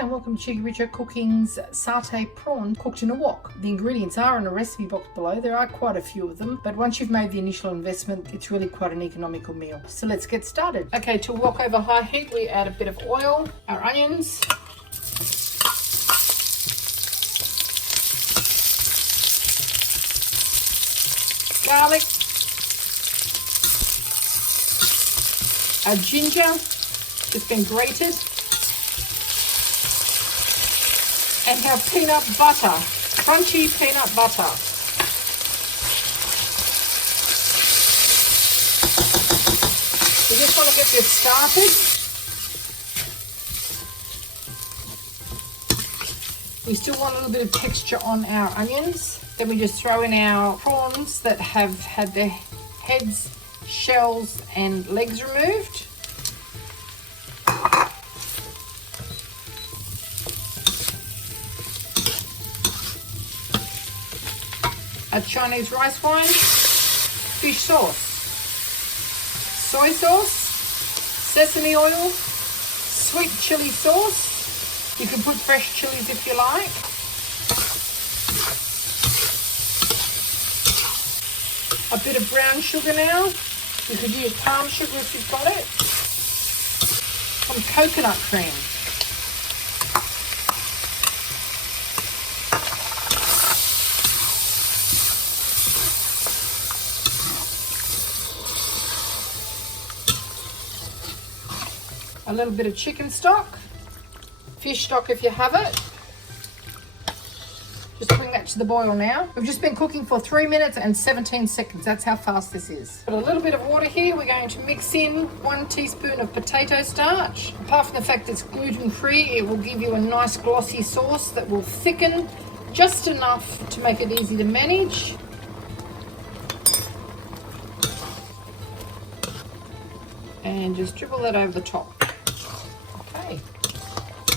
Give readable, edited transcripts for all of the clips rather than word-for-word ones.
Hi and welcome to Cheekyricho Cooking's Satay Prawn cooked in a wok. The ingredients are in a recipe box below. There are quite a few of them, but once you've made the initial investment, it's really quite an economical meal. So let's get started. Okay, to wok over high heat, we add a bit of oil, our onions, garlic, our ginger, just been grated, and our peanut butter, crunchy peanut butter. We just want to get this started. We still want a little bit of texture on our onions. Then we just throw in our prawns that have had their heads, shells and legs removed. A Chinese rice wine, fish sauce, soy sauce, sesame oil, sweet chili sauce. You can put fresh chilies if you like. A bit of brown sugar now. You could use palm sugar if you've got it. Some coconut cream. A little bit of chicken stock, fish stock if you have it. Just bring that to the boil now. We've just been cooking for 3 minutes and 17 seconds. That's how fast this is. Got a little bit of water here. We're going to mix in 1 teaspoon of potato starch. Apart from the fact it's gluten-free, it will give you a nice glossy sauce that will thicken just enough to make it easy to manage. And just dribble that over the top.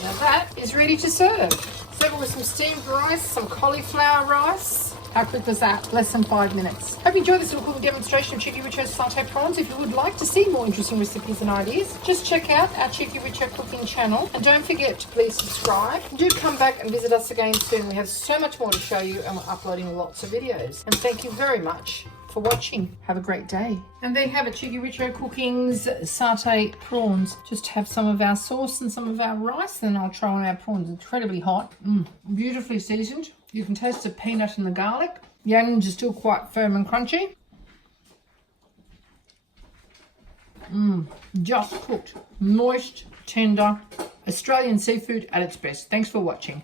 Now that is ready to serve. Serve it with some steamed rice, some cauliflower rice. How quick was that? Less than 5 minutes. Hope you enjoyed this little cooking demonstration of Cheekyricho's Satay Prawns. If you would like to see more interesting recipes and ideas, just check out our Cheekyricho Cooking channel. And don't forget to please subscribe. And do come back and visit us again soon. We have so much more to show you and we're uploading lots of videos. And thank you very much for watching. Have a great day. And there you have it, Cheekyricho Cooking's Satay Prawns. Just have some of our sauce and some of our rice, then I'll try on our prawns. Incredibly hot, beautifully seasoned. You can taste the peanut and the garlic. The onions are still quite firm and crunchy. Just cooked, moist, tender, Australian seafood at its best. Thanks for watching.